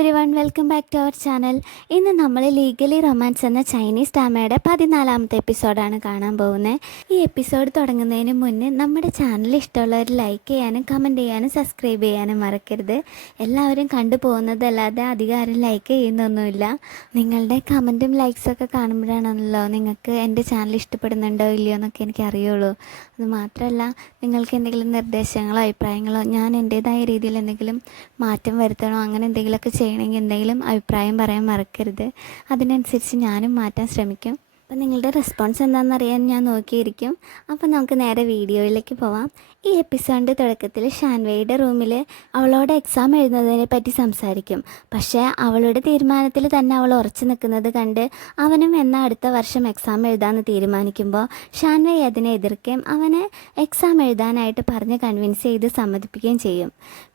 Every one, welcome back to our channel. ഇന്ന് നമ്മൾ legally romance എന്ന ചൈനീസ് ഡ്രാമയുടെ 14ാമത്തെ എപ്പിസോഡാണ് കാണാൻ പോകുന്നത്. ഈ എപ്പിസോഡ് തുടങ്ങുന്നതിന് മുന്നേ നമ്മുടെ ചാനൽ ഇഷ്ടമുള്ളവർ ലൈക്ക് ചെയ്യാനും കമൻറ്റ് ചെയ്യാനും സബ്സ്ക്രൈബ് ചെയ്യാനും മറക്കരുത്. എല്ലാവരും കണ്ടു പോകുന്നതല്ലാതെ അധികം ലൈക്ക് ചെയ്യുന്നൊന്നുമില്ല. നിങ്ങളുടെ കമൻറ്റും ലൈക്സൊക്കെ കാണുമ്പോഴാണല്ലോ നിങ്ങൾക്ക് എൻ്റെ ചാനൽ ഇഷ്ടപ്പെടുന്നുണ്ടോ ഇല്ലയോ എന്നൊക്കെ എനിക്ക് അറിയുള്ളൂ. അതുമാത്രമല്ല, നിങ്ങൾക്ക് എന്തെങ്കിലും നിർദ്ദേശങ്ങളോ അഭിപ്രായങ്ങളോ ഞാൻ എൻ്റേതായ രീതിയിൽ എന്തെങ്കിലും മാറ്റം വരുത്തണോ അങ്ങനെ എന്തെങ്കിലുമൊക്കെ ചെയ്യണമെങ്കിൽ എന്തെങ്കിലും അഭിപ്രായം പറയാൻ മറക്കരുത്. അതിനനുസരിച്ച് ഞാനും മാറ്റാൻ ശ്രമിക്കും. അപ്പോൾ നിങ്ങളുടെ റെസ്പോൺസ് എന്താണെന്നറിയാൻ ഞാൻ നോക്കിയിരിക്കും. അപ്പോൾ നമുക്ക് നേരെ വീഡിയോയിലേക്ക് പോവാം. ഈ എപ്പിസോഡിൻ്റെ തുടക്കത്തിൽ ഷാൻവേയുടെ റൂമിൽ അവളോട് എക്സാം എഴുതുന്നതിനെ പറ്റി സംസാരിക്കും. പക്ഷേ അവളുടെ തീരുമാനത്തിൽ തന്നെ അവൾ ഉറച്ചു നിൽക്കുന്നത് കണ്ട് അവനും എന്നാൽ അടുത്ത വർഷം എക്സാം എഴുതാമെന്ന് തീരുമാനിക്കുമ്പോൾ ഷാൻവേ അതിനെ എതിർക്കുകയും അവനെ എക്സാം എഴുതാനായിട്ട് പറഞ്ഞ് കൺവിൻസ് ചെയ്ത് സമ്മതിപ്പിക്കുകയും ചെയ്യും.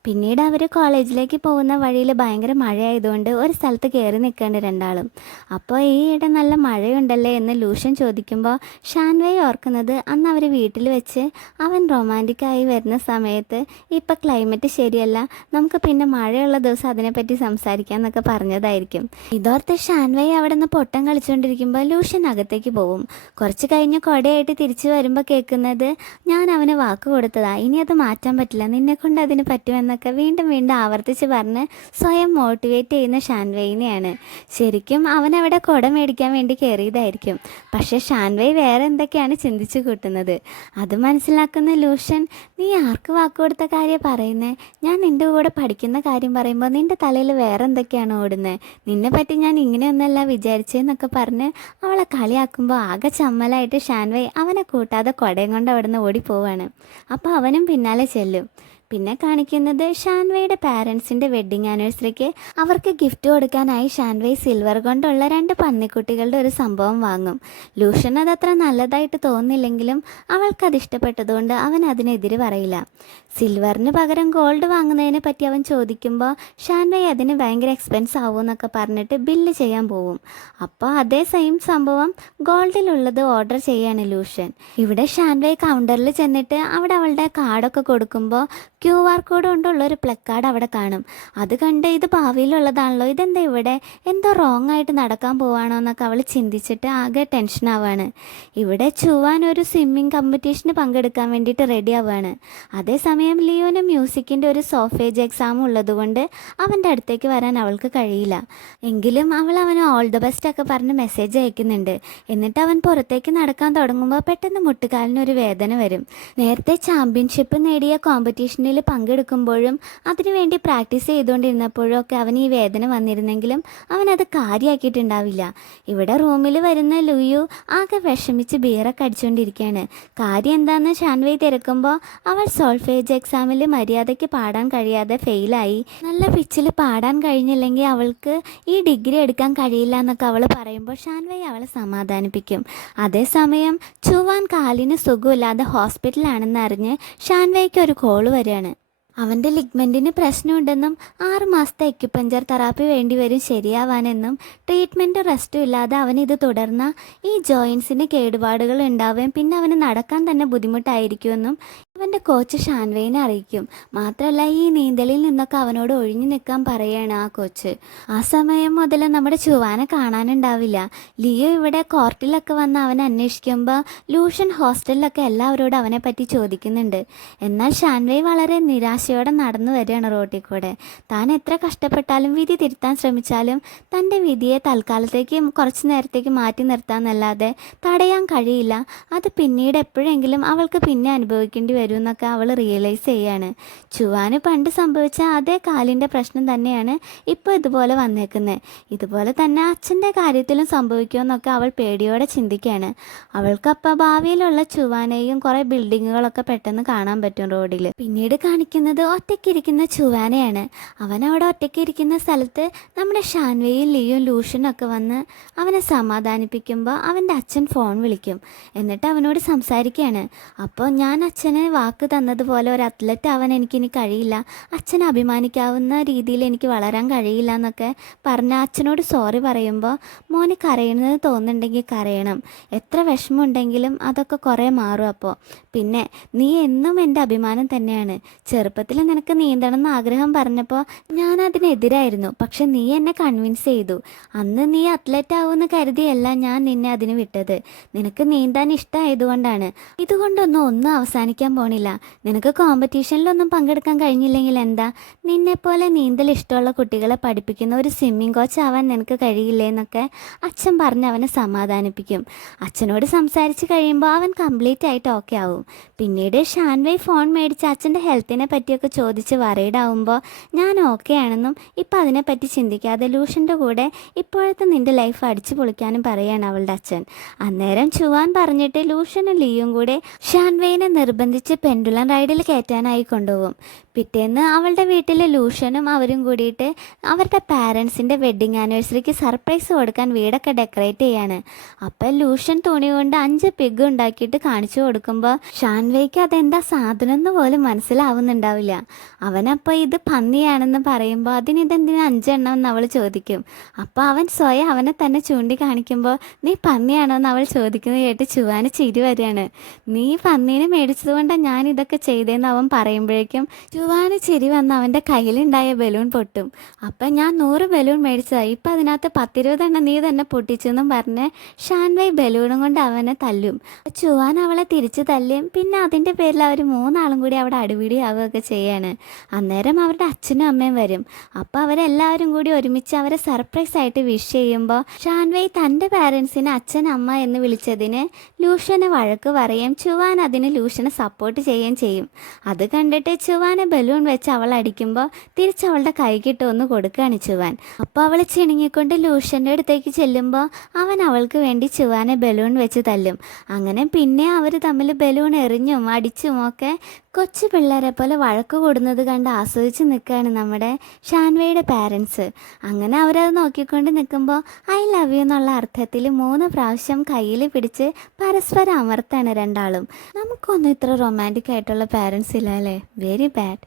പിന്നീട് അവർ കോളേജിലേക്ക് പോകുന്ന വഴിയിൽ ഭയങ്കര മഴയായതുകൊണ്ട് ഒരു സ്ഥലത്ത് കയറി നിൽക്കേണ്ട രണ്ടാളും. അപ്പോൾ ഈയിടെ നല്ല മഴയുണ്ടല്ലേ എന്ന് ലൂഷ്യൻ ചോദിക്കുമ്പോൾ ഷാൻവേ ഓർക്കുന്നത് അന്ന് അവർ വീട്ടിൽ വെച്ച് അവൻ റൊമാൻറ്റിക്കായി വരുന്ന സമയത്ത് ഇപ്പം ക്ലൈമറ്റ് ശരിയല്ല, നമുക്ക് പിന്നെ മഴയുള്ള ദിവസം അതിനെപ്പറ്റി സംസാരിക്കാം എന്നൊക്കെ പറഞ്ഞതായിരിക്കും. ഇതോർത്ത് ഷാൻവേ അവിടെ നിന്ന് പൊട്ടം കളിച്ചുകൊണ്ടിരിക്കുമ്പോൾ ലൂഷ്യൻ അകത്തേക്ക് പോകും. കുറച്ച് കഴിഞ്ഞ് കൊടയായിട്ട് തിരിച്ചു വരുമ്പോൾ കേൾക്കുന്നത് ഞാൻ അവന് വാക്ക് കൊടുത്തതാ, ഇനി അത് മാറ്റാൻ പറ്റില്ല, നിന്നെക്കൊണ്ട് അതിന് പറ്റുമെന്നൊക്കെ വീണ്ടും വീണ്ടും ആവർത്തിച്ച് പറഞ്ഞ് സ്വയം മോട്ടിവേറ്റ് ചെയ്യുന്ന ഷാൻവേയിനെയാണ്. ശരിക്കും അവനവിടെ കുട മേടിക്കാൻ വേണ്ടി കയറിയതായിരിക്കും. പക്ഷേ ഷാൻവേ വേറെ എന്തൊക്കെയാണ് ചിന്തിച്ചു കൂട്ടുന്നത്. അത് മനസ്സിലാക്കുന്ന ലൂഷ്യൻ, നീ ആർക്ക് വാക്ക് കൊടുത്ത കാര്യം പറയുന്നത്? ഞാൻ നിൻ്റെ കൂടെ പഠിക്കുന്ന കാര്യം പറയുമ്പോൾ നിൻ്റെ തലയിൽ വേറെ എന്തൊക്കെയാണ് ഓടുന്നത്? നിന്നെ പറ്റി ഞാൻ ഇങ്ങനെയൊന്നല്ല വിചാരിച്ചതെന്നൊക്കെ പറഞ്ഞ് അവളെ കളിയാക്കുമ്പോൾ ആകെ ചമ്മലായിട്ട് ഷാൻവേ അവനെ കൂട്ടാതെ കുടയും കൊണ്ട് അവിടെ നിന്ന് ഓടിപ്പോവാണ്. അപ്പോൾ അവനും പിന്നാലെ ചെല്ലും. പിന്നെ കാണിക്കുന്നത് ഷാൻവേയുടെ പാരൻസിൻ്റെ വെഡ്ഡിങ് ആനിവേഴ്സറിക്ക് അവർക്ക് ഗിഫ്റ്റ് കൊടുക്കാനായി ഷാൻവേ സിൽവർ കൊണ്ടുള്ള 2 പന്നിക്കുട്ടികളുടെ ഒരു സംഭവം വാങ്ങും. ലൂഷ്യൻ അതത്ര നല്ലതായിട്ട് തോന്നില്ലെങ്കിലും അവൾക്കത് ഇഷ്ടപ്പെട്ടതുകൊണ്ട് അവൻ അതിനെതിരെ പറയില്ല. സിൽവറിന് പകരം ഗോൾഡ് വാങ്ങുന്നതിനെ പറ്റി അവൻ ചോദിക്കുമ്പോൾ ഷാൻവേ അതിന് ഭയങ്കര എക്സ്പെൻസ് ആവുമെന്നൊക്കെ പറഞ്ഞിട്ട് ബില്ല് ചെയ്യാൻ പോവും. അപ്പോൾ അതേ സെയിം സംഭവം ഗോൾഡിലുള്ളത് ഓർഡർ ചെയ്യാണ് ലൂഷ്യൻ. ഇവിടെ ഷാൻവേ കൗണ്ടറിൽ ചെന്നിട്ട് അവിടെ അവളുടെ കാർഡൊക്കെ കൊടുക്കുമ്പോൾ QR കോഡ് കൊണ്ടുള്ളൊരു പ്ലക്കാർഡ് അവിടെ കാണും. അത് കണ്ട് ഇത് ഭാവിയിലുള്ളതാണല്ലോ, ഇതെന്താ ഇവിടെ, എന്തോ റോങ് ആയിട്ട് നടക്കാൻ പോവാണോ എന്നൊക്കെ അവൾ ചിന്തിച്ചിട്ട് ആകെ ടെൻഷനാവാണ്. ഇവിടെ ചുവാൻ ഒരു സ്വിമ്മിങ് കോമ്പറ്റീഷന് പങ്കെടുക്കാൻ വേണ്ടിയിട്ട് റെഡി ആവുകയാണ്. അതേസമയം ലിയോന് മ്യൂസിക്കിൻ്റെ ഒരു സോഫേജ് എക്സാം ഉള്ളതുകൊണ്ട് അവൻ്റെ അടുത്തേക്ക് വരാൻ അവൾക്ക് കഴിയില്ല. എങ്കിലും അവൾ അവന് ഓൾ ദ ബെസ്റ്റ് ഒക്കെ പറഞ്ഞ് മെസ്സേജ് അയക്കുന്നുണ്ട്. എന്നിട്ട് അവൻ പുറത്തേക്ക് നടക്കാൻ തുടങ്ങുമ്പോൾ പെട്ടെന്ന് മുട്ടുകാലിനൊരു വേദന വരും. നേരത്തെ ചാമ്പ്യൻഷിപ്പ് നേടിയ കോമ്പറ്റീഷനിൽ പങ്കെടുക്കുമ്പോഴും അതിനുവേണ്ടി പ്രാക്ടീസ് ചെയ്തുകൊണ്ടിരുന്നപ്പോഴും ഒക്കെ അവന് ഈ വേദന വന്നിരുന്നെങ്കിലും അവനത് കാര്യമാക്കിയിട്ടുണ്ടാവില്ല. ഇവിടെ റൂമിൽ വരുന്ന ലൂയു ആകെ വിഷമിച്ച് ബീറൊക്കെ അടിച്ചുകൊണ്ടിരിക്കുകയാണ്. കാര്യം എന്താണെന്ന് ഷാൻവേ തിരക്കുമ്പോൾ അവൾ സോൾഫേജ് എക്സാമിൽ മര്യാദയ്ക്ക് പാടാൻ കഴിയാതെ ഫെയിലായി. നല്ല പിച്ചിൽ പാടാൻ കഴിഞ്ഞില്ലെങ്കിൽ അവൾക്ക് ഈ ഡിഗ്രി എടുക്കാൻ കഴിയില്ല എന്നൊക്കെ അവൾ പറയുമ്പോൾ ഷാൻവേ അവളെ സമാധാനിപ്പിക്കും. അതേസമയം ചുവാൻ കാലിന് സുഖമില്ലാതെ ഹോസ്പിറ്റലാണെന്ന് അറിഞ്ഞ് ഷാൻവേക്ക് ഒരു കോള് വരികയാണ്. അവൻ്റെ ലിഗ്മെൻറ്റിന് പ്രശ്നമുണ്ടെന്നും 6 മാസത്തെ എക്യുപഞ്ചർ തെറാപ്പി വേണ്ടിവരും ശരിയാവാനെന്നും ട്രീറ്റ്മെൻറ്റ് റെസ്റ്റും ഇല്ലാതെ അവനിത് തുടർന്നാൽ ഈ ജോയിൻസിന് കേടുപാടുകൾ ഉണ്ടാവുകയും പിന്നെ അവന് നടക്കാൻ തന്നെ ബുദ്ധിമുട്ടായിരിക്കുമെന്നും അവൻ്റെ കോച്ച് ഷാൻവേനെ അറിയിക്കും. മാത്രമല്ല ഈ നീന്തലിൽ നിന്നൊക്കെ അവനോട് ഒഴിഞ്ഞു നിൽക്കാൻ പറയുകയാണ് ആ കോച്ച്. ആ സമയം മുതൽ നമ്മുടെ ചുവാനെ കാണാനുണ്ടാവില്ല. ലിയോ ഇവിടെ കോർട്ടിലൊക്കെ വന്ന് അവനെ അന്വേഷിക്കുമ്പോൾ ലൂഷ്യൻ ഹോസ്റ്റലിലൊക്കെ എല്ലാവരോടും അവനെ പറ്റി ചോദിക്കുന്നുണ്ട്. എന്നാൽ ഷാൻവേ വളരെ നിരാശയോടെ നടന്നു വരികയാണ് റോട്ടിൽ കൂടെ. താൻ എത്ര കഷ്ടപ്പെട്ടാലും വിധി തിരുത്താൻ ശ്രമിച്ചാലും തൻ്റെ വിധിയെ തൽക്കാലത്തേക്ക് കുറച്ച് നേരത്തേക്ക് മാറ്റി നിർത്താമെന്നല്ലാതെ തടയാൻ കഴിയില്ല. അത് പിന്നീട് എപ്പോഴെങ്കിലും അവൾക്ക് പിന്നെ അനുഭവിക്കേണ്ടി വരും എന്നൊക്കെ അവൾ റിയലൈസ് ചെയ്യാണ്. ചുവാന് പണ്ട് സംഭവിച്ച അതേ കാലിൻ്റെ പ്രശ്നം തന്നെയാണ് ഇപ്പോൾ ഇതുപോലെ വന്നേക്കുന്നത്. ഇതുപോലെ തന്നെ അച്ഛൻ്റെ കാര്യത്തിലും സംഭവിക്കുമെന്നൊക്കെ അവൾ പേടിയോടെ ചിന്തിക്കുകയാണ്. അവൾക്കപ്പോൾ ഭാവിയിലുള്ള ചുവാനെയും കുറേ ബിൽഡിങ്ങുകളൊക്കെ പെട്ടെന്ന് കാണാൻ പറ്റും റോഡിൽ. പിന്നീട് കാണിക്കുന്നത് ഒറ്റയ്ക്കിരിക്കുന്ന ചുവാനെയാണ്. അവൻ അവിടെ ഒറ്റയ്ക്കിരിക്കുന്ന സ്ഥലത്ത് നമ്മുടെ ഷാൻവേയും ലിയും ലൂഷ്യനും ഒക്കെ വന്ന് അവനെ സമാധാനിപ്പിക്കുമ്പോൾ അവൻ്റെ അച്ഛൻ ഫോൺ വിളിക്കും. എന്നിട്ട് അവനോട് സംസാരിക്കുകയാണ്. അപ്പോൾ ഞാൻ അച്ഛന് വാക്ക് തന്നതുപോലെ ഒരു അത്ലറ്റ് ആവാൻ എനിക്കിനി കഴിയില്ല, അച്ഛനെ അഭിമാനിക്കാവുന്ന രീതിയിൽ എനിക്ക് വളരാൻ കഴിയില്ല എന്നൊക്കെ പറഞ്ഞ് അച്ഛനോട് സോറി പറയുമ്പോൾ മോന് കരയുന്നത് തോന്നുന്നുണ്ടെങ്കിൽ കരയണം, എത്ര വിഷമമുണ്ടെങ്കിലും അതൊക്കെ കുറേ മാറും. അപ്പോൾ പിന്നെ നീ എന്നും എൻ്റെ അഭിമാനം തന്നെയാണ്, ചെറുപ്പത്തിൽ ചെറുപ്പത്തിൽ നിനക്ക് നീന്തണം എന്ന് ആഗ്രഹം പറഞ്ഞപ്പോൾ ഞാൻ അതിനെതിരായിരുന്നു. പക്ഷെ നീ എന്നെ കൺവിൻസ് ചെയ്തു. അന്ന് നീ അത്ലറ്റ് ആവുമെന്ന് കരുതിയല്ല ഞാൻ നിന്നെ അതിന് വിട്ടത്. നിനക്ക് നീന്താൻ ഇഷ്ടമായതുകൊണ്ടാണ്. ഒന്നും അവസാനിക്കാൻ പോണില്ല. നിനക്ക് കോമ്പറ്റീഷനിലൊന്നും പങ്കെടുക്കാൻ കഴിഞ്ഞില്ലെങ്കിൽ എന്താ, നിന്നെപ്പോലെ നീന്തൽ ഇഷ്ടമുള്ള കുട്ടികളെ പഠിപ്പിക്കുന്ന ഒരു സ്വിമ്മിംഗ് കോച്ച് ആവാൻ നിനക്ക് കഴിയില്ലേ എന്നൊക്കെ അച്ഛൻ പറഞ്ഞ് അവനെ സമാധാനിപ്പിക്കും. അച്ഛനോട് സംസാരിച്ച് കഴിയുമ്പോൾ അവൻ കംപ്ലീറ്റ് ആയിട്ട് ഓക്കെ ആവും. പിന്നീട് ഷാൻവൈ ഫോൺ മേടിച്ച് അച്ഛൻ്റെ ഹെൽത്തിനെ പറ്റിയൊക്കെ ചോദിച്ച് വറീഡ് ആവുമ്പോൾ ഞാൻ ഓക്കെ ആണെന്നും ഇപ്പം അതിനെപ്പറ്റി ചിന്തിക്കാതെ ലൂഷൻ്റെ കൂടെ ഇപ്പോഴത്തെ നിൻ്റെ ലൈഫ് അടിച്ചു പൊളിക്കാനും പറയാണ് അവളുടെ അച്ഛൻ. അന്നേരം ചുവാൻ പറഞ്ഞിട്ട് ലൂഷനും ലീയും കൂടെ ഷാൻവൈനെ നിർബന്ധിച്ച് പെൻഡുലം റൈഡിൽ കയറ്റാനായി കൊണ്ടുപോകും. പിറ്റേന്ന് അവളുടെ വീട്ടിൽ ലൂഷനും അവരും കൂടിയിട്ട് അവരുടെ പാരൻസിൻ്റെ വെഡ്ഡിങ് ആനിവേഴ്സറിക്ക് സർപ്രൈസ് കൊടുക്കാൻ വീടൊക്കെ ഡെക്കറേറ്റ് ചെയ്യാണ്. അപ്പം ലൂഷൻ തുണി കൊണ്ട് 5 പിഗ് ഉണ്ടാക്കിയിട്ട് കാണിച്ചു കൊടുക്കുമ്പോൾ ഷാൻവൈക്ക് അതെന്താ സാധനം എന്ന് പോലും മനസ്സിലാവുന്നുണ്ടാവില്ല. അവനപ്പോൾ ഇത് പന്നിയാണെന്ന് പറയുമ്പോൾ അതിനിതെന്തിനാ 5 എണ്ണം എന്ന് അവൾ ചോദിക്കും. അപ്പോൾ അവൻ സ്വയം അവനെ തന്നെ ചൂണ്ടിക്കാണിക്കുമ്പോൾ നീ പന്നിയാണോ എന്ന് അവൾ ചോദിക്കുന്നത് കേട്ട് ചുവാന് ചിരി വരികയാണ്. നീ പന്നീനെ മേടിച്ചതുകൊണ്ടാണ് ഞാൻ ഇതൊക്കെ ചെയ്തതെന്ന് അവൻ പറയുമ്പോഴേക്കും ചുവാന് ചിരി വന്ന് അവൻ്റെ കയ്യിലുണ്ടായ ബലൂൺ പൊട്ടും. അപ്പം ഞാൻ 100 ബലൂൺ മേടിച്ചതാണ്, ഇപ്പം അതിനകത്ത് 10-20 എണ്ണം നീ തന്നെ പൊട്ടിച്ചെന്നും പറഞ്ഞ് ഷാൻവൈ ബലൂണും കൊണ്ട് അവനെ തല്ലും. ചുവാൻ അവളെ തിരിച്ച് തല്ലും. പിന്നെ അതിൻ്റെ പേരിൽ അവർ 3 ആളും കൂടി അവിടെ അടിപിടി ആവുകയൊക്കെ ചെയ്യാണ്. അന്നേരം അവരുടെ അച്ഛനും അമ്മയും വരും. അപ്പോൾ അവരെല്ലാവരും കൂടി ഒരുമിച്ച് അവരെ സർപ്രൈസ് ആയിട്ട് വിഷ് ചെയ്യുമ്പോൾ ഷാൻവൈ തൻ്റെ പാരൻസിനെ അച്ഛൻ അമ്മ എന്ന് വിളിച്ചതിന് ലൂഷനെ വഴക്ക് പറയും. ചുവാൻ അതിന് ലൂഷനെ സപ്പോർട്ട് ചെയ്യുകയും ചെയ്യും. അത് കണ്ടിട്ട് ചുവാനെ ബലൂൺ വെച്ച് അവൾ അടിക്കുമ്പോൾ തിരിച്ച് അവളുടെ കൈകിട്ട് ഒന്ന് കൊടുക്കുകയാണ് ചുവാൻ. അപ്പോൾ അവൾ ചിണുങ്ങിക്കൊണ്ട് ലൂഷൻ്റെ അടുത്തേക്ക് ചെല്ലുമ്പോൾ അവൻ അവൾക്ക് വേണ്ടി ചുവാനെ ബലൂൺ വെച്ച് തല്ലും. അങ്ങനെ പിന്നെ അവർ തമ്മിൽ ബലൂൺ എറിഞ്ഞും അടിച്ചും ഒക്കെ കൊച്ചു പിള്ളേരെ പോലെ വഴക്ക് കൂടുന്നത് കണ്ട് ആസ്വദിച്ച് നിൽക്കുകയാണ് നമ്മുടെ ഷാൻവയുടെ പാരൻസ്. അങ്ങനെ അവരത് നോക്കിക്കൊണ്ട് നിൽക്കുമ്പോൾ ഐ ലവ് യു എന്നുള്ള അർത്ഥത്തിൽ 3 പ്രാവശ്യം കയ്യിൽ പിടിച്ച് പരസ്പരം അമർത്താണ് രണ്ടാളും. നമുക്കൊന്നും ഇത്ര റൊമാൻറ്റിക് ആയിട്ടുള്ള പാരൻസ് ഇല്ല അല്ലേ? Very bad.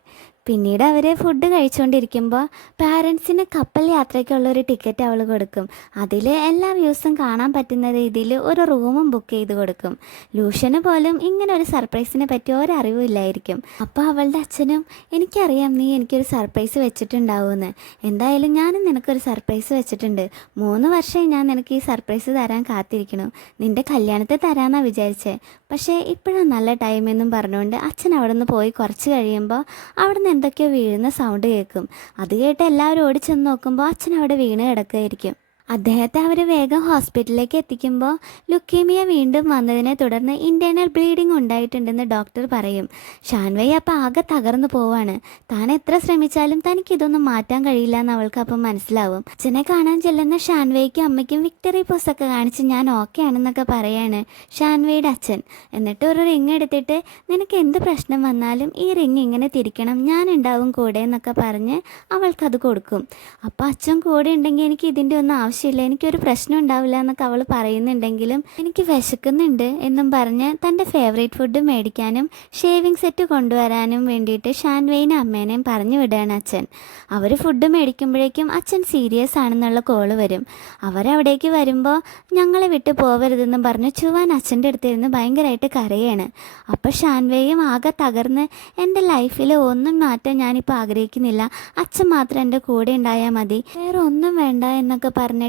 പിന്നീട് അവർ ഫുഡ് കഴിച്ചുകൊണ്ടിരിക്കുമ്പോൾ പാരൻസിന് കപ്പൽ യാത്രയ്ക്കുള്ളൊരു ടിക്കറ്റ് അവൾ കൊടുക്കും. അതിൽ എല്ലാ വ്യൂസും കാണാൻ പറ്റുന്ന രീതിയിൽ ഒരു റൂമും ബുക്ക് ചെയ്ത് കൊടുക്കും. ലൂഷന് പോലും ഇങ്ങനെ ഒരു സർപ്രൈസിനെ പറ്റി ഒരറിവും ഇല്ലായിരിക്കും. അപ്പോൾ അവളുടെ അച്ഛനും എനിക്കറിയാം നീ എനിക്കൊരു സർപ്രൈസ് വെച്ചിട്ടുണ്ടാവുമെന്ന്. എന്തായാലും ഞാനും നിനക്കൊരു സർപ്രൈസ് വെച്ചിട്ടുണ്ട്. 3 വർഷമായി ഞാൻ നിനക്ക് ഈ സർപ്രൈസ് തരാൻ കാത്തിരിക്കണം. നിൻ്റെ കല്യാണത്തിൽ തരാമെന്നാണ് വിചാരിച്ചേ, പക്ഷേ ഇപ്പോഴാണ് നല്ല ടൈമെന്നും പറഞ്ഞുകൊണ്ട് അച്ഛൻ അവിടെ നിന്ന് പോയി കുറച്ച് കഴിയുമ്പോൾ അവിടെ നിന്ന് എന്തൊക്കെയോ വീഴുന്ന സൗണ്ട് കേൾക്കും. അത് കേട്ട് എല്ലാവരും ഓടിച്ചെന്ന് നോക്കുമ്പോൾ അച്ഛൻ അവിടെ വീണ് കിടക്കുകയായിരിക്കും. അദ്ദേഹത്തെ അവർ വേഗം ഹോസ്പിറ്റലിലേക്ക് എത്തിക്കുമ്പോൾ ലുക്കീമിയ വീണ്ടും വന്നതിനെ തുടർന്ന് ഇൻറ്റേർണൽ ബ്ലീഡിങ് ഉണ്ടായിട്ടുണ്ടെന്ന് ഡോക്ടർ പറയും. ഷാൻവൈ അപ്പോൾ ആകെ തകർന്നു പോവാണ്. താൻ എത്ര ശ്രമിച്ചാലും തനിക്കിതൊന്നും മാറ്റാൻ കഴിയില്ല എന്ന് അവൾക്ക് അപ്പം മനസ്സിലാവും. അച്ഛനെ കാണാൻ ചെല്ലുന്ന ഷാൻവൈക്കും അമ്മയ്ക്കും വിക്ടറി പോസൊക്കെ കാണിച്ച് ഞാൻ ഓക്കെ ആണെന്നൊക്കെ പറയാണ് ഷാൻവൈയുടെ അച്ഛൻ. എന്നിട്ട് ഒരു റിങ് എടുത്തിട്ട് നിനക്ക് എന്ത് പ്രശ്നം വന്നാലും ഈ റിങ് ഇങ്ങനെ തിരിക്കണം, ഞാൻ ഉണ്ടാവും കൂടെ എന്നൊക്കെ പറഞ്ഞ് അവൾക്കത് കൊടുക്കും. അപ്പോൾ അച്ഛൻ കൂടെ ഉണ്ടെങ്കിൽ എനിക്ക് ഇതിൻ്റെ ഒന്നും ആവശ്യമില്ല, എനിക്കൊരു പ്രശ്നം ഉണ്ടാവില്ല എന്നൊക്കെ അവൾ പറയുന്നുണ്ടെങ്കിലും എനിക്ക് വിശക്കുന്നുണ്ട് എന്നും പറഞ്ഞ് തൻ്റെ ഫേവറേറ്റ് ഫുഡ് മേടിക്കാനും ഷേവിങ് സെറ്റ് കൊണ്ടുവരാനും വേണ്ടിയിട്ട് ഷാൻവൈനെ അമ്മേനെയും പറഞ്ഞു വിടുകയാണ് അച്ഛൻ. അവർ ഫുഡ് മേടിക്കുമ്പോഴേക്കും അച്ഛൻ സീരിയസ് ആണെന്നുള്ള കോള് വരും. അവരവിടേക്ക് വരുമ്പോൾ ഞങ്ങളെ വിട്ട് പോവരുതെന്നും പറഞ്ഞ് ചുവാൻ അച്ഛൻ്റെ അടുത്തിരുന്ന് ഭയങ്കരമായിട്ട് കരയാണ്. അപ്പോൾ ഷാൻവൈയും ആകെ തകർന്ന് എൻ്റെ ലൈഫിൽ ഒന്നും മാറ്റാൻ ഞാനിപ്പോൾ ആഗ്രഹിക്കുന്നില്ല, അച്ഛൻ മാത്രം എൻ്റെ കൂടെ ഉണ്ടായാൽ മതി, വേറെ ഒന്നും വേണ്ട എന്നൊക്കെ പറഞ്ഞിട്ട്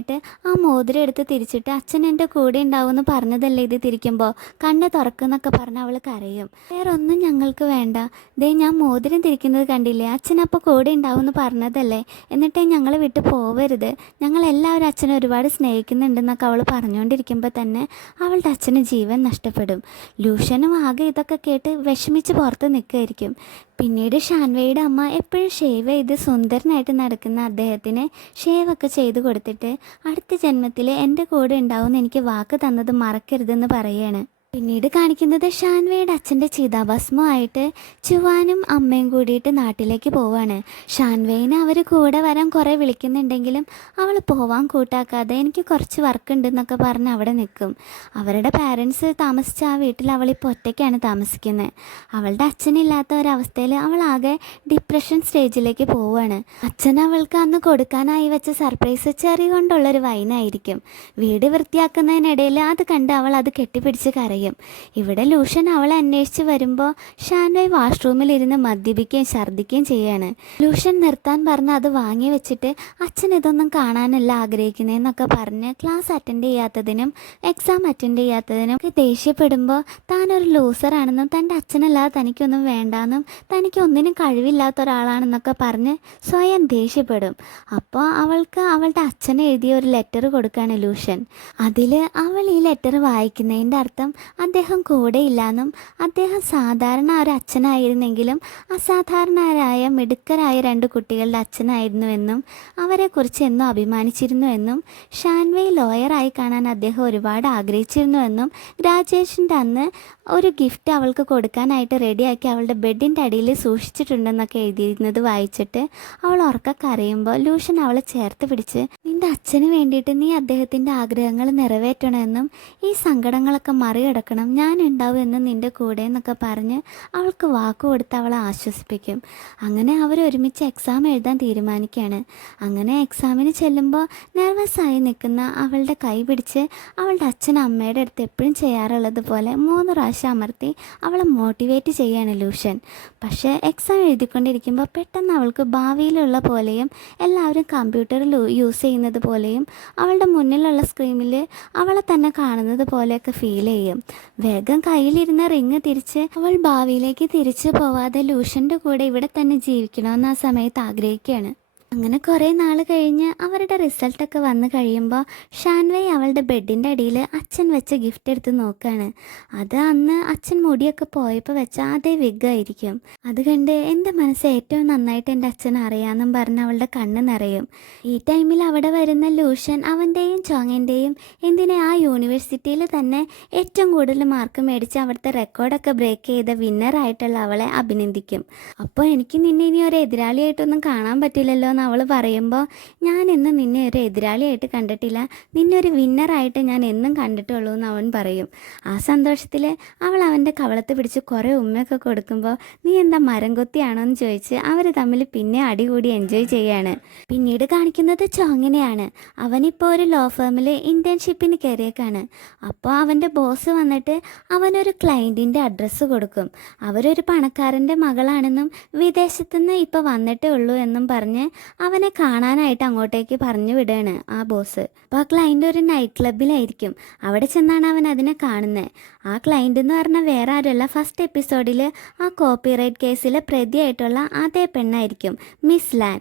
ആ മോതിരം എടുത്ത് തിരിച്ചിട്ട് അച്ഛൻ എൻ്റെ കൂടെ ഉണ്ടാവുമെന്ന് പറഞ്ഞതല്ലേ ഇത് തിരിക്കുമ്പോൾ കണ്ണ് തുറക്കുന്നൊക്കെ പറഞ്ഞ് അവൾ കരയും. വേറെ ഒന്നും ഞങ്ങൾക്ക് വേണ്ട, ദേ ഞാൻ മോതിരം തിരിക്കുന്നത് കണ്ടില്ലേ, അച്ഛൻ അപ്പോൾ കൂടെ ഉണ്ടാവുമെന്ന് പറഞ്ഞതല്ലേ, എന്നിട്ടേ ഞങ്ങളെ വിട്ട് പോവരുത്, ഞങ്ങളെല്ലാവരും അച്ഛനെ ഒരുപാട് സ്നേഹിക്കുന്നുണ്ടെന്നൊക്കെ അവൾ പറഞ്ഞുകൊണ്ടിരിക്കുമ്പോൾ തന്നെ അവളുടെ അച്ഛന് ജീവൻ നഷ്ടപ്പെടും. ലൂഷനും ആകെ ഇതൊക്കെ കേട്ട് വിഷമിച്ച് പുറത്ത് നിൽക്കുകയായിരിക്കും. പിന്നീട് ഷാൻവയുടെ അമ്മ എപ്പോഴും ഷേവ് ചെയ്ത് സുന്ദരനായിട്ട് നടക്കുന്ന അദ്ദേഹത്തിന് ഷേവൊക്കെ ചെയ്ത് കൊടുത്തിട്ട് അടുത്ത ജന്മത്തിൽ എൻ്റെ കൂടെ ഉണ്ടാവുമെന്ന് എനിക്ക് വാക്ക് തന്നത് മറക്കരുതെന്ന് പറയുകയാണ്. പിന്നീട് കാണിക്കുന്നത് ഷാൻവയുടെ അച്ഛൻ്റെ ചിതാഭസ്മമായിട്ട് ചുവാനും അമ്മയും കൂടിയിട്ട് നാട്ടിലേക്ക് പോവാണ്. ഷാൻവയിനെ അവർ കൂടെ വരാൻ കുറേ വിളിക്കുന്നുണ്ടെങ്കിലും അവൾ പോവാൻ കൂട്ടാക്കാതെ എനിക്ക് കുറച്ച് വർക്ക് ഉണ്ടെന്നൊക്കെ പറഞ്ഞ് അവിടെ നിൽക്കും. അവരുടെ പാരൻസ് താമസിച്ച ആ വീട്ടിൽ അവളിപ്പോൾ ഒറ്റയ്ക്കാണ് താമസിക്കുന്നത്. അവളുടെ അച്ഛനില്ലാത്ത ഒരവസ്ഥയിൽ അവളാകെ ഡിപ്രഷൻ സ്റ്റേജിലേക്ക് പോവുകയാണ്. അച്ഛൻ അവൾക്ക് അന്ന് കൊടുക്കാനായി വെച്ച സർപ്രൈസ് ചെറി കൊണ്ടുള്ളൊരു വൈനായിരിക്കും. വീട് വൃത്തിയാക്കുന്നതിനിടയിൽ അത് കണ്ട് അവൾ അത് കെട്ടിപ്പിടിച്ച് കരയും. പറയും. ഇവിടെ ലൂഷൻ അവളെ അന്വേഷിച്ച് വരുമ്പോൾ ഷാൻവൈ വാഷ്റൂമിലിരുന്ന് മദ്യപിക്കുകയും ഛർദ്ദിക്കുകയും ചെയ്യാണ്. ലൂഷൻ നിർത്താൻ പറഞ്ഞ് അത് വാങ്ങി വെച്ചിട്ട് അച്ഛൻ ഇതൊന്നും കാണാനല്ല ആഗ്രഹിക്കുന്നതെന്നൊക്കെ പറഞ്ഞ് ക്ലാസ് അറ്റൻഡ് ചെയ്യാത്തതിനും എക്സാം അറ്റൻഡ് ചെയ്യാത്തതിനും ഒക്കെ ദേഷ്യപ്പെടുമ്പോൾ താനൊരു ലൂസറാണെന്നും തൻ്റെ അച്ഛനല്ലാതെ തനിക്കൊന്നും വേണ്ടാന്നും തനിക്ക് ഒന്നിനും കഴിവില്ലാത്ത ഒരാളാണെന്നൊക്കെ പറഞ്ഞ് സ്വയം ദേഷ്യപ്പെടും. അപ്പോൾ അവൾക്ക് അവളുടെ അച്ഛനെ എഴുതിയ ഒരു ലെറ്റർ കൊടുക്കുകയാണ് ലൂഷൻ. അതിൽ അവൾ ഈ ലെറ്റർ വായിക്കുന്നതിൻ്റെ അർത്ഥം അദ്ദേഹം കൂടെ ഇല്ലാന്നും അദ്ദേഹം സാധാരണ ഒരു അച്ഛനായിരുന്നെങ്കിലും അസാധാരണരായ മിടുക്കരായ 2 കുട്ടികളുടെ അച്ഛനായിരുന്നുവെന്നും അവരെക്കുറിച്ച് എന്നും അഭിമാനിച്ചിരുന്നുവെന്നും ഷാൻവൈ ലോയറായി കാണാൻ അദ്ദേഹം ഒരുപാട് ആഗ്രഹിച്ചിരുന്നുവെന്നും ഗ്രാജുവേഷൻ്റെ അന്ന് ഒരു ഗിഫ്റ്റ് അവൾക്ക് കൊടുക്കാനായിട്ട് റെഡിയാക്കി അവളുടെ ബെഡിൻ്റെ അടിയിൽ സൂക്ഷിച്ചിട്ടുണ്ടെന്നൊക്കെ എഴുതിയിരുന്നത് വായിച്ചിട്ട് അവൾ ഉറക്കെ കരയുമ്പോൾ ലൂഷൻ അവളെ ചേർത്ത് പിടിച്ച് നിൻ്റെ അച്ഛന് വേണ്ടിയിട്ട് നീ അദ്ദേഹത്തിൻ്റെ ആഗ്രഹങ്ങൾ നിറവേറ്റണമെന്നും ഈ സങ്കടങ്ങളൊക്കെ മറികടക്കണം, ഞാൻ ഉണ്ടാവും എന്നും നിൻ്റെ കൂടെ എന്നൊക്കെ പറഞ്ഞ് അവൾക്ക് വാക്ക് കൊടുത്ത് അവളെ ആശ്വസിപ്പിക്കും. അങ്ങനെ അവർ ഒരുമിച്ച് എക്സാം എഴുതാൻ തീരുമാനിക്കുകയാണ്. അങ്ങനെ എക്സാമിന് ചെല്ലുമ്പോൾ നെർവസായി നിൽക്കുന്ന അവളുടെ കൈ പിടിച്ച് അവളുടെ അച്ഛൻ അമ്മയുടെ അടുത്ത് എപ്പോഴും ചെയ്യാറുള്ളത് പോലെ 3 പ്രാവശ്യം അമർത്തി അവളെ മോട്ടിവേറ്റ് ചെയ്യാണ് ലൂഷൻ. പക്ഷേ എക്സാം എഴുതിക്കൊണ്ടിരിക്കുമ്പോൾ പെട്ടെന്ന് അവൾക്ക് ഭാവിയിലുള്ള പോലെയും എല്ലാവരും കമ്പ്യൂട്ടറിൽ യൂസ് ചെയ്യുന്നത് പോലെയും അവളുടെ മുന്നിലുള്ള സ്ക്രീനിൽ അവളെ തന്നെ കാണുന്നത് പോലെയൊക്കെ ഫീൽ ചെയ്യും. വേഗം കയ്യിലിരുന്ന റിങ് തിരിച്ച് അവൾ ഭാവിയിലേക്ക് തിരിച്ചു പോവാതെ ലൂഷൻ്റെ കൂടെ ഇവിടെ തന്നെ ജീവിക്കണമെന്ന് ആ സമയത്ത് ആഗ്രഹിക്കുകയാണ്. അങ്ങനെ കുറേ നാൾ കഴിഞ്ഞ് അവരുടെ റിസൾട്ടൊക്കെ വന്നു കഴിയുമ്പോൾ ഷാൻവൈ അവളുടെ ബെഡിൻ്റെ അടിയിൽ അച്ഛൻ വെച്ച ഗിഫ്റ്റ് എടുത്ത് നോക്കുകയാണ്. അത് അന്ന് അച്ഛൻ മുടിയൊക്കെ പോയപ്പോൾ വെച്ച അതേ വിഗ്ഗായിരിക്കും. അത് കണ്ട് എൻ്റെ മനസ്സ് ഏറ്റവും നന്നായിട്ട് എൻ്റെ അച്ഛൻ അറിയാമെന്നും പറഞ്ഞ് അവളുടെ കണ്ണ് നിറയും. ഈ ടൈമിൽ അവിടെ വരുന്ന ലൂഷൻ അവൻ്റെയും ചോങ്ങിൻ്റെയും എന്തിനെ ആ യൂണിവേഴ്സിറ്റിയിൽ തന്നെ ഏറ്റവും കൂടുതൽ മാർക്ക് മേടിച്ച് അവിടുത്തെ റെക്കോർഡൊക്കെ ബ്രേക്ക് ചെയ്ത വിന്നറായിട്ടുള്ള അവളെ അഭിനന്ദിക്കും. അപ്പോൾ എനിക്ക് നിന്നെ ഇനി ഒരു എതിരാളിയായിട്ടൊന്നും കാണാൻ പറ്റില്ലല്ലോ അവൾ പറയുമ്പോൾ ഞാൻ എന്നും നിന്നെ ഒരു എതിരാളിയായിട്ട് കണ്ടിട്ടില്ല, നിന്നെ ഒരു വിന്നറായിട്ട് ഞാൻ എന്നും കണ്ടിട്ടുള്ളൂ എന്ന് അവൻ പറയും. ആ സന്തോഷത്തിൽ അവൾ അവൻ്റെ കവളത്ത് പിടിച്ച് കുറേ ഉമ്മയൊക്കെ കൊടുക്കുമ്പോൾ നീ എന്താ മരം കൊത്തിയാണോ എന്ന് ചോദിച്ച് അവർ തമ്മിൽ പിന്നെ അടികൂടി എൻജോയ് ചെയ്യാണ്. പിന്നീട് കാണിക്കുന്നത് ചോങ്ങിനെയാണ്. അവനിപ്പോൾ ഒരു ലോ ഫേമിൽ ഇൻറ്റേൺഷിപ്പിന് കയറിയേക്കാണ്. അപ്പോൾ അവൻ്റെ ബോസ് വന്നിട്ട് അവനൊരു ക്ലയൻറ്റിൻ്റെ അഡ്രസ്സ് കൊടുക്കും. അവരൊരു പണക്കാരൻ്റെ മകളാണെന്നും വിദേശത്തുനിന്ന് ഇപ്പോൾ വന്നിട്ടേ ഉള്ളൂ എന്നും പറഞ്ഞ് അവനെ കാണാനായിട്ട് അങ്ങോട്ടേക്ക് പറഞ്ഞു വിടുകയാണ് ആ ബോസ്. അപ്പോൾ ആ ക്ലയൻറ്റ് ഒരു നൈറ്റ് ക്ലബിലായിരിക്കും. അവിടെ ചെന്നാണ് അവൻ അതിനെ കാണുന്നത്. ആ ക്ലയൻറ്റ് എന്ന് പറഞ്ഞാൽ വേറെ ആരുമല്ല, ഫസ്റ്റ് എപ്പിസോഡിൽ ആ കോപ്പിറൈറ്റ് കേസിലെ പ്രതിയായിട്ടുള്ള അതേ പെണ്ണായിരിക്കും, മിസ് ലാൻ.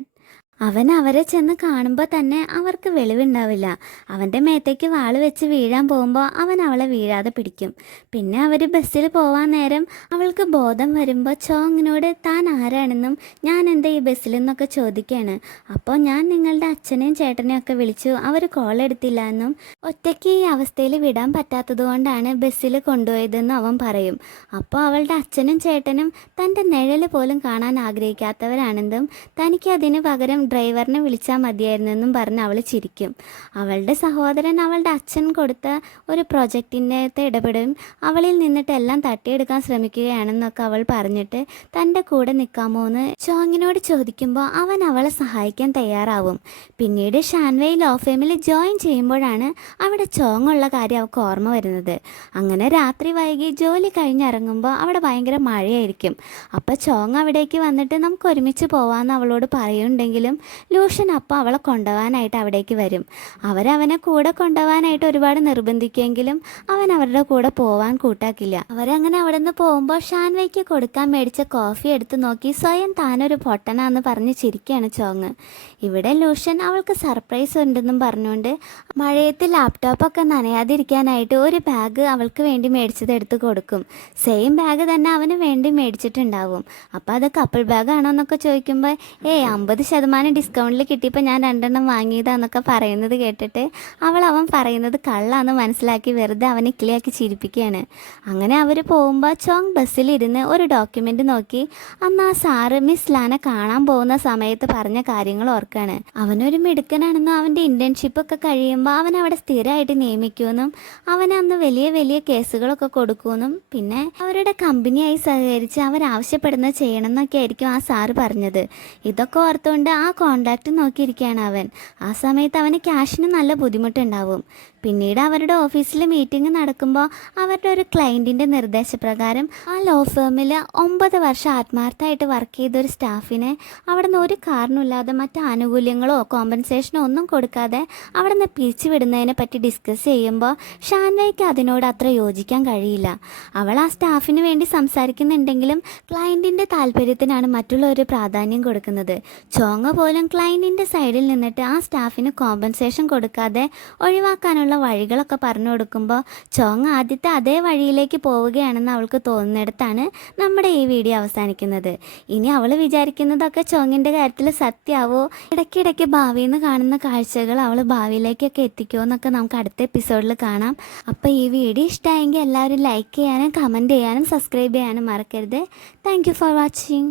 അവൻ അവരെ ചെന്ന് കാണുമ്പോൾ തന്നെ അവർക്ക് വെളിവുണ്ടാവില്ല. അവൻ്റെ മേത്തേക്ക് വാള് വെച്ച് വീഴാൻ പോകുമ്പോൾ അവൻ അവളെ വീഴാതെ പിടിക്കും. പിന്നെ അവർ ബസ്സിൽ പോവാൻ നേരം അവൾക്ക് ബോധം വരുമ്പോൾ ചോങ്ങിനോട് താൻ ആരാണെന്നും ഞാൻ എന്താ ഈ ബസ്സിൽ നിന്നൊക്കെ ചോദിക്കുകയാണ്. അപ്പോൾ ഞാൻ നിങ്ങളുടെ അച്ഛനെയും ചേട്ടനെയും ഒക്കെ വിളിച്ചു, അവർ കോൾ എടുത്തില്ല എന്നും ഒറ്റയ്ക്ക് ഈ അവസ്ഥയിൽ വിടാൻ പറ്റാത്തത് കൊണ്ടാണ് ബസ്സിൽ കൊണ്ടുപോയതെന്നും അവൻ പറയും. അപ്പോൾ അവളുടെ അച്ഛനും ചേട്ടനും തൻ്റെ നിഴൽ പോലും കാണാൻ ആഗ്രഹിക്കാത്തവരാണെന്നും തനിക്ക് അതിന് പകരം ഡ്രൈവറിനെ വിളിച്ചാൽ മതിയായിരുന്നെന്നും പറഞ്ഞ് അവൾ ചിരിക്കും. അവളുടെ സഹോദരൻ അവളുടെ അച്ഛൻ കൊടുത്ത ഒരു പ്രൊജക്റ്റിൻ്റെ ഇടപെടുകയും അവളിൽ നിന്നിട്ട് എല്ലാം തട്ടിയെടുക്കാൻ ശ്രമിക്കുകയാണെന്നൊക്കെ അവൾ പറഞ്ഞിട്ട് തൻ്റെ കൂടെ നിൽക്കാമോ എന്ന് ചോങ്ങിനോട് ചോദിക്കുമ്പോൾ അവൻ അവളെ സഹായിക്കാൻ തയ്യാറാവും. പിന്നീട് ഷാൻവൈ ലോ ഫേമിൽ ജോയിൻ ചെയ്യുമ്പോഴാണ് അവിടെ ചോങ്ങുള്ള കാര്യം അവൾക്ക് ഓർമ്മ വരുന്നത്. അങ്ങനെ രാത്രി വൈകി ജോലി കഴിഞ്ഞിറങ്ങുമ്പോൾ അവിടെ ഭയങ്കര മഴയായിരിക്കും. അപ്പോൾ ചോങ് അവിടേക്ക് വന്നിട്ട് നമുക്ക് ഒരുമിച്ച് പോകാമെന്ന് അവളോട് പറയുന്നുണ്ടെങ്കിലും ലൂഷൻ അപ്പോൾ അവളെ കൊണ്ടുപോകാനായിട്ട് അവിടേക്ക് വരും. അവരവനെ കൂടെ കൊണ്ടുപോകാനായിട്ട് ഒരുപാട് നിർബന്ധിക്കുമെങ്കിലും അവൻ അവരുടെ കൂടെ പോവാൻ കൂട്ടാക്കില്ല. അവരങ്ങനെ അവിടെ നിന്ന് പോകുമ്പോൾ ഷാൻവൈക്ക് കൊടുക്കാൻ മേടിച്ച കോഫി എടുത്ത് നോക്കി സ്വയം താനൊരു പൊട്ടനാന്ന് പറഞ്ഞ് ചിരിക്കുകയാണ് ചോങ്. ഇവിടെ ലൂഷൻ അവൾക്ക് സർപ്രൈസ് ഉണ്ടെന്നും പറഞ്ഞുകൊണ്ട് മഴയത്ത് ലാപ്ടോപ്പൊക്കെ നനയാതിരിക്കാനായിട്ട് ഒരു ബാഗ് അവൾക്ക് വേണ്ടി മേടിച്ചത് എടുത്ത് കൊടുക്കും. സെയിം ബാഗ് തന്നെ അവന് വേണ്ടി മേടിച്ചിട്ടുണ്ടാവും. അപ്പോൾ അത് കപ്പിൾ ബാഗാണോ എന്നൊക്കെ ചോദിക്കുമ്പോൾ 50% ഡിസ്കൗണ്ടിൽ കിട്ടിയപ്പോൾ ഞാൻ 2 വാങ്ങിയതാന്നൊക്കെ പറയുന്നത് കേട്ടിട്ട് അവൻ പറയുന്നത് കള്ളാന്ന് മനസ്സിലാക്കി വെറുതെ അവനെ കിളിയാക്കി ചിരിപ്പിക്കുകയാണ്. അങ്ങനെ അവർ പോകുമ്പോൾ ചോങ് ബസ്സിലിരുന്ന് ഒരു ഡോക്യുമെൻ്റ് നോക്കി അന്ന് ആ സാറ് മിസ് ലാനെ കാണാൻ പോകുന്ന സമയത്ത് പറഞ്ഞ കാര്യങ്ങൾ ഓർക്കാണ്. അവനൊരു മിടുക്കനാണെന്നും അവൻ്റെ ഇൻറ്റേൺഷിപ്പൊക്കെ കഴിയുമ്പോൾ അവൻ അവിടെ സ്ഥിരമായിട്ട് നിയമിക്കുമെന്നും അവൻ അന്ന് വലിയ വലിയ കേസുകളൊക്കെ കൊടുക്കുമെന്നും പിന്നെ അവരുടെ കമ്പനിയായി സഹകരിച്ച് അവരാവശ്യപ്പെടുന്നത് ചെയ്യണമെന്നൊക്കെ ആയിരിക്കും ആ സാറ് പറഞ്ഞത്. ഇതൊക്കെ ഓർത്തുകൊണ്ട് ആ കോൺട്രാക്റ്റ് നോക്കിയിരിക്കുകയാണ് അവൻ. ആ സമയത്ത് അവന് ക്യാഷിന് നല്ല ബുദ്ധിമുട്ടുണ്ടാവും. പിന്നീട് അവരുടെ ഓഫീസിൽ മീറ്റിംഗ് നടക്കുമ്പോൾ അവരുടെ ഒരു ക്ലയൻറ്റിൻ്റെ നിർദ്ദേശപ്രകാരം ആ ലോ ഫേമിൽ 9 വർഷം ആത്മാർത്ഥമായിട്ട് വർക്ക് ചെയ്തൊരു സ്റ്റാഫിനെ അവിടെ നിന്ന് ഒരു കാരണമില്ലാതെ മറ്റ് ആനുകൂല്യങ്ങളോ കോമ്പൻസേഷനോ ഒന്നും കൊടുക്കാതെ അവിടെ നിന്ന് പിരിച്ചുവിടുന്നതിനെ പറ്റി ഡിസ്കസ് ചെയ്യുമ്പോൾ ഷാൻവയ്ക്ക് അതിനോട് അത്ര യോജിക്കാൻ കഴിയില്ല. അവൾ ആ സ്റ്റാഫിന് വേണ്ടി സംസാരിക്കുന്നുണ്ടെങ്കിലും ക്ലയൻറ്റിൻ്റെ താല്പര്യത്തിനാണ് മറ്റുള്ളവർ പ്രാധാന്യം കൊടുക്കുന്നത്. ചോങ് പോലും ക്ലയൻറ്റിൻ്റെ സൈഡിൽ നിന്നിട്ട് ആ സ്റ്റാഫിന് കോമ്പൻസേഷൻ കൊടുക്കാതെ ഒഴിവാക്കാനുള്ള വഴികളൊക്കെ പറഞ്ഞു കൊടുക്കുമ്പോൾ ചോങ് ആദ്യത്തെ അതേ വഴിയിലേക്ക് പോവുകയാണെന്ന് അവൾക്ക് തോന്നുന്നിടത്താണ് നമ്മുടെ ഈ വീഡിയോ അവസാനിക്കുന്നത്. ഇനി അവൾ വിചാരിക്കുന്നതൊക്കെ ചോങ്ങിൻ്റെ കാര്യത്തിൽ സത്യമാവോ, ഇടയ്ക്കിടയ്ക്ക് ഭാവിയിൽ നിന്ന് കാണുന്ന കാഴ്ചകൾ അവൾ ഭാവിയിലേക്കൊക്കെ എത്തിക്കുമോ എന്നൊക്കെ നമുക്ക് അടുത്ത എപ്പിസോഡിൽ കാണാം. അപ്പോൾ ഈ വീഡിയോ ഇഷ്ടമായെങ്കിൽ എല്ലാവരും ലൈക്ക് ചെയ്യാനും കമൻറ്റ് ചെയ്യാനും സബ്സ്ക്രൈബ് ചെയ്യാനും മറക്കരുത്. Thank you for watching.